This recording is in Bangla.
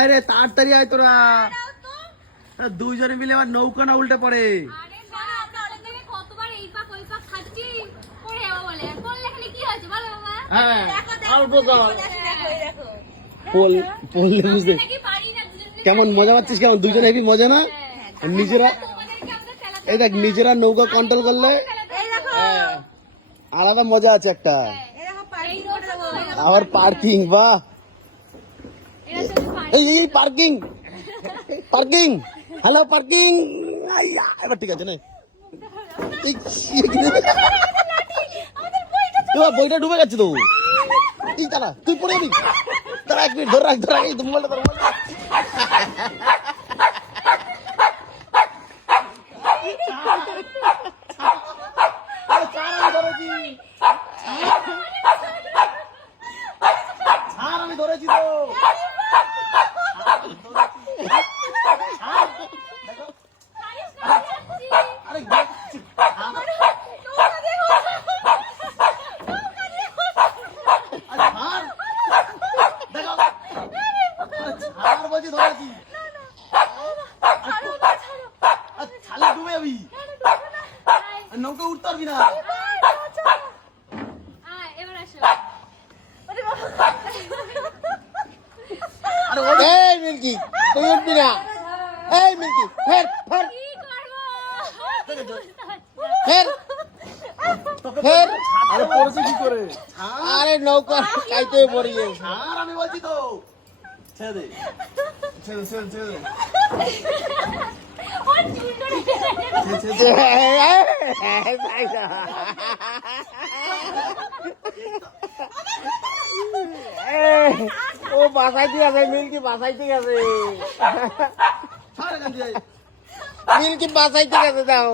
আরে তাড়াতাড়ি আয় তোরা, দুইজনে মিলে আমার নৌকা না উল্টে পড়ে। কেমন মজা পাচ্ছিস? কেমন দুইজনে হেবি মজা না? নিজেরা এই দেখ, নিজেরা নৌকা কন্ট্রোল করলে আলাদা মজা আছে একটা। আবার পার্কিং, বাহ, এই পার্কিং পার্কিং, হ্যালো পার্কিং। এবার ঠিক আছে না? বইটা ডুবে গেছে তো। তারা তুই পড়ে যাবি, তারা 1 মিনিট ধরে রাখ, এই মোবাইলটা ধর। আমি ধরেছি তো। নৌকা উঠতে পারবি না। এই মিল্কি, তুই উঠবি না। এই মিল্কি, ফের ফের ফের ফের। আরে পড়েছে কি করে? আরে নৌকা কাইতে পড়ি গে। আর আমি বলছি তো, ছেড়ে দে, ছেড়ে ছেড়ে ছেড়ে। ও বাসাইতে আছে, মিল্কি বাসাইতে গেছে, মিল্কি বাসাইতে গেছে। দাও